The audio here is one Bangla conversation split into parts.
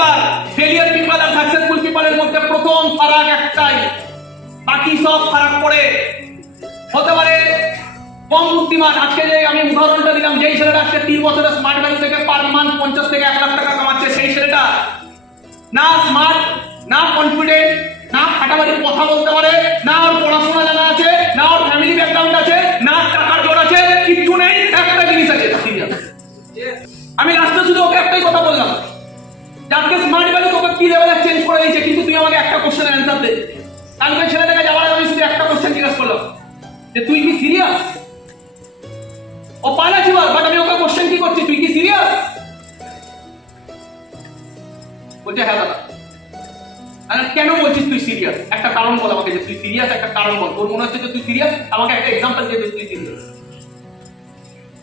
ব্যাপার, ফেলিয়ার পিপল আর সাকসেসফুল পিপলের মধ্যে প্রথম ফারাক একটাই, বাকি সব ফারাক পড়ে। হতে পারে কম বুদ্ধিমান। আজকে যে আমি উদাহরণটা দিলাম, যেই ছেলেটা আজকে 3 বছরের স্মার্ট ভ্যালু থেকে পার মান্থ 50 থেকে 1 লাখ টাকা কামাচ্ছে, সেই ছেলেটা না স্মার্ট, না কনফিডেন্ট, না ফাটাফাটি কথা বলতে পারে, না ওর পড়াশোনা জানা আছে, না ওর ফ্যামিলি ব্যাকগ্রাউন্ড আছে, না টাকার জোর আছে, কিচ্ছু নেই। একটা জিনিস আছে, সিরিয়াস। আমি লাস্টে শুধু ওকে একটাই কথা বললাম, যাকে স্মার্ট ভ্যালু তোকে কি লেভেলে চেঞ্জ করে দিয়েছে, কিন্তু তুই আমাকে একটা কোশ্চেনের অ্যান্সার দে। কালকে ছেলেটাকে যাওয়ার আগে আমি শুধু একটা কোশ্চেন জিজ্ঞেস করলাম যে তুই কি সিরিয়াস? ও পালাচ্ছি, বাট আমি ওকে কোশ্চেন কি করছি, তুই কি সিরিয়াস? বলছে হ্যাঁ দাদা। কেন বলছিস তুই সিরিয়াস? একটা কারণ বল আমাকে, যে তুই সিরিয়াস একটা কারণ বল। তোর মনে হচ্ছে যে তুই সিরিয়াস, আমাকে একটা এক্সাম্পল দিয়ে তুই সিরিয়াস।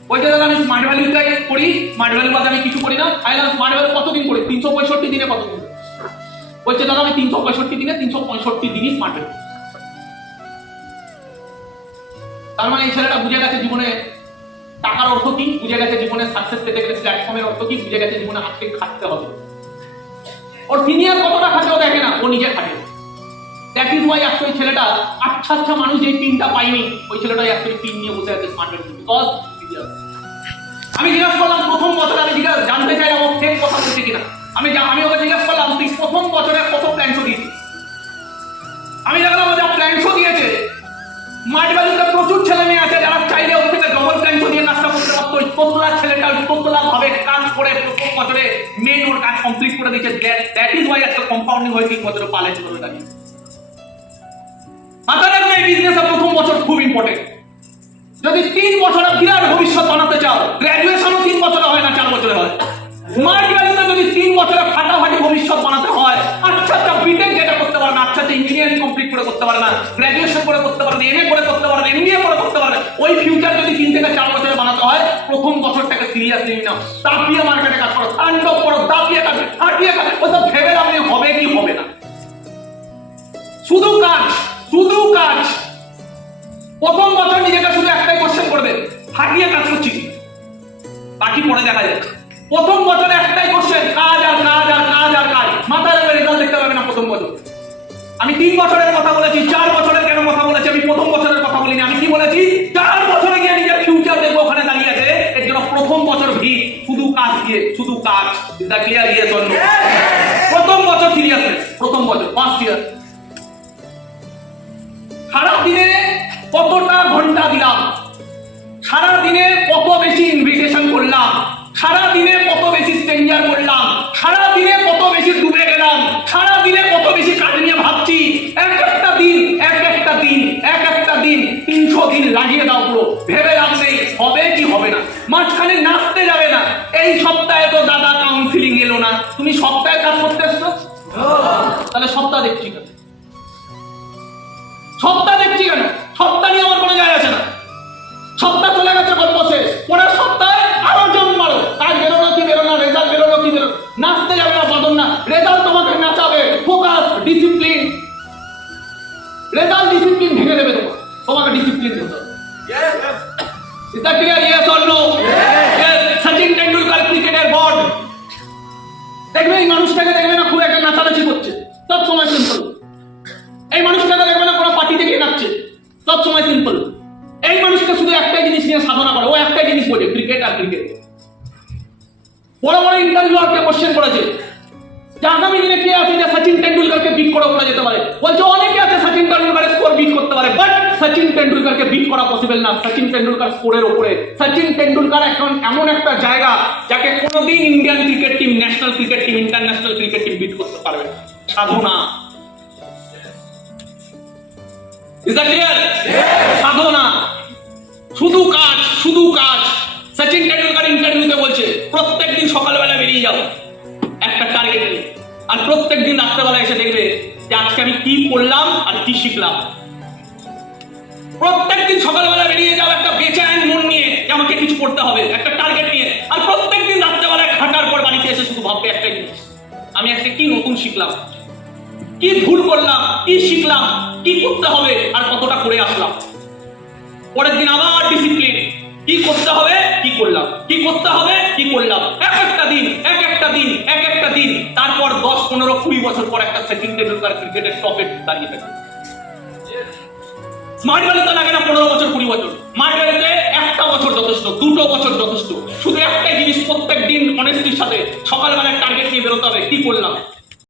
বলছে দাদা আমি স্মার্ট ভ্যালুটাই করি, স্মার্ট ভ্যালু বাদে আমি কিছু করি না। আইলাম স্মার্ট ভ্যালু কতদিন করি? 365 দিনে কতদিন? বলছে দাদা আমি 365 দিনে 365 দিনই স্মার্ট ভ্যালু। তার মানে এই ছেলেটা বুঝে গেছে জীবনে টাকার অর্থ কি, বুঝে গেছে জীবনে সাকসেস পেতে গেলে প্ল্যাটফর্মের অর্থ কি, বুঝে গেছে জীবনে আজকে খাটতে হবে। ওর সিনিয়র কতটা খাটেও দেখে না, ও নিজে খাটে। দ্যাট ইজ ওয়াই আজকে ওই ছেলেটা আচ্ছা মানুষ যেই পিনটা পাইনি, ওই ছেলেটাই আজকে পিন নিয়ে বসে আছে স্মার্ট ভ্যালু। বিকজ আমি জিজ্ঞাসা করলাম প্রথম বছর, আমি জানতে চাইলাম ও ফেক কথা বলছে কিনা। আমি ওকে জিজ্ঞাসা করলাম তুই প্রথম বছরে কত প্ল্যান শো দিয়েছিস? আমি দেখলাম যা প্ল্যান শো দিয়েছে, স্মার্ট ভ্যালুতে প্রচুর ছেলে মেয়ে আছে যারা চাইলে ওর থেকে ডবল প্ল্যান শো দিয়ে কাজটা করতে পারতো। ওই তোতলা ছেলেটা তোতলা ভাবে কাজ করে প্রথম বছরে মেন ওর কাজ কমপ্লিট করে দিয়েছে। দ্যাট ইজ ওয়াই একটা কম্পাউন্ডিং হয়ে 3 বছরে পালে চলে দাঁড়িয়ে। মাথা রাখবে, এই বিজনেসে প্রথম বছর খুব ইম্পর্টেন্ট। যদি 3 বছরে বিরাট ভবিষ্যৎ বানাতে চাও, গ্র্যাজুয়েশনও 3 বছরে হয় না, 4 বছরে হয়। স্মার্ট ভ্যালুতে যদি 3 বছরে ফাটাফাটি ভবিষ্যৎ বানাতে হয়, আচ্ছা বিটেক যেটা করতে পারে না, আচ্ছা ইঞ্জিনিয়ারিং কমপ্লিট করে করতে পারে না, গ্র্যাজুয়েশন করে করতে পারে না, এমএ করে করতে পারে না, এমবিএ করে করতে পারে না, ওই ফিউচার যদি 3 থেকে 4 বছরে বানাতে হয়, প্রথম বছরটাকে সিরিয়াসলি নাও। দাপিয়ে মার্কেটে কাজ করো, তাণ্ডব করো, দাপিয়ে কাজ, হাঁটিয়ে কাজ, ওসব ভেবে আপনি হবে কি হবে না। শুধু কাজ, শুধু কাজ। প্রথম বছর নিজেকে শুধু একটাই কোশ্চেন করবে, হাঁটিয়ে কাজ করছি কি, বাকি পরে দেখা যাবে। প্রথম বছরে একটাই কোশ্চেন, কাজ আর কাজ আর কাজ আর কাজ। মাথায় রাখবে, রেজাল্ট দেখতে পাবে না প্রথম বছর। আমি 3 বছরের কথা বলেছি, 4 বছরের কেন কথা বলেছি? আমি প্রথম বছরের কথা বলিনি। আমি কি বলেছি? 4 বছরে গিয়ে নিজের ফিউচার দেখবো ওখানে দাঁড়িয়ে আছে। এর জন্য প্রথম বছর ভিড়, শুধু কাজ দিয়ে, শুধু কাজ। Is that clear? Yes or no? প্রথম বছর সিরিয়াসনেস, প্রথম বছর ফার্স্ট ইয়ার। সারা দিনে কতটা ঘন্টা দিলাম, সারা দিনে কত বেশি ইনভিটেশন করলাম, সারা দিনে কত বেশি স্ট্রেঞ্জার করলাম, সারা দিনে কত বেশি ডুবে গেলাম, সারা দিনে কত বেশি কাজ নিয়ে ভাবছি। এক একটা দিন 300 দিন লাগিয়ে দাও পুরো, ভেবে লাভ নেই হবে কি হবে না। মাঝখানে নাচতে যাবে না। এই সপ্তাহে তো দাদা কাউন্সিলিং এলো না, তুমি সপ্তাহে কাজ করতে এসছো, তাহলে সপ্তাহ দেখছি কেন? সপ্তাহ দেখছি কেন? সপ্তাহ নিয়ে আমার কোনো যায় আসে না। সপ্তাহ চলে গেছে, গল্প শেষ। পরের সপ্তাহে আরো জম মারো, কাজ বেরোনো কি বেরোনো, রেজাল্ট বেরোনো কি বেরোনো। নাচতে যাবে না, বাদন না, রেজাল্ট তোমাকে নাচাবে। Focus, discipline. রেজাল্ট ডিসিপ্লিন ভেঙে দেবে তোমাকে ডিসিপ্লিন হতে হবে। Is that clear? Yes or no? Sachin Tendulkar ক্রিকেটের বর্ড দেখবে, এই মানুষটাকে দেখবে না খুব একটা নাচানাচি করছে, সব সময় সিম্পল। এই মানুষটাকে দেখবে না কোনো পার্টিতে গিয়ে নাচছে, সব সময় সিম্পল। এই মানুষটা শুধু একটাই জিনিস নিয়ে সাধনা করে, ও একটাই জিনিস বোঝে, ক্রিকেট আর ক্রিকেট। বড় বড় ইন্টারভিউয়ারকে কোশ্চেন করেছে যে আগামী দিনে কে আছে যে সচিন টেন্ডুলকারকে বিট করে ওপরে যেতে পারে। বলছে অনেকে আছে সচিন টেন্ডুলকারের স্কোর বিট করতে পারে, বাট সচিন টেন্ডুলকারকে বিট করা পসিবল না। সচিন টেন্ডুলকার স্কোরের উপরে। সচিন টেন্ডুলকার এখন এমন একটা জায়গা যাকে কোনোদিন Indian cricket team, national cricket team, international cricket team beat করতে পারবে না। সাধনা। Is that clear? সাধনা, শুধু কাজ, শুধু কাজ। সচিন টেন্ডুলকার ইন্টারভিউতে বলছে প্রত্যেকদিন সকালবেলা বেরিয়ে যাও একটা টার্গেট নিয়ে, আর প্রত্যেকদিন রাত্রেবেলা এসে দেখবে যে আজকে আমি কি করলাম আর কি শিখলাম। প্রত্যেকদিন সকালবেলা বেরিয়ে যাও একটা বেচেন মন নিয়ে যে আমাকে কিছু করতে হবে, একটা টার্গেট নিয়ে। আর প্রত্যেকদিন রাত্রেবেলায় হাঁটার পর বাড়িতে এসে শুধু ভাববে একটা জিনিস, আমি আজকে কি নতুন শিখলাম, কি ভুল করলাম, কি শিখলাম, কি করতে হবে আর কতটা করে আসলাম। পরের দিন আবার ডিসিপ্লিন, কি করতে হবে, কি করলাম, কি করতে হবে, কি করলাম। এক একটা দিন, তারপর 20 বছর পর একটা সচিন টেন্ডুলকার ক্রিকেটের টপে দাঁড়িয়ে থাকে। স্মার্ট ভ্যালিতে লাগে না 15 বছর 20 বছর, স্মার্ট ভ্যালিতে একটা বছর যথেষ্ট, 2টো বছর যথেষ্ট। শুধু একটাই জিনিস প্রত্যেক দিন অনেস্টির সাথে সকালবেলার টার্গেট নিয়ে বেরোতে হবে, কি করলাম।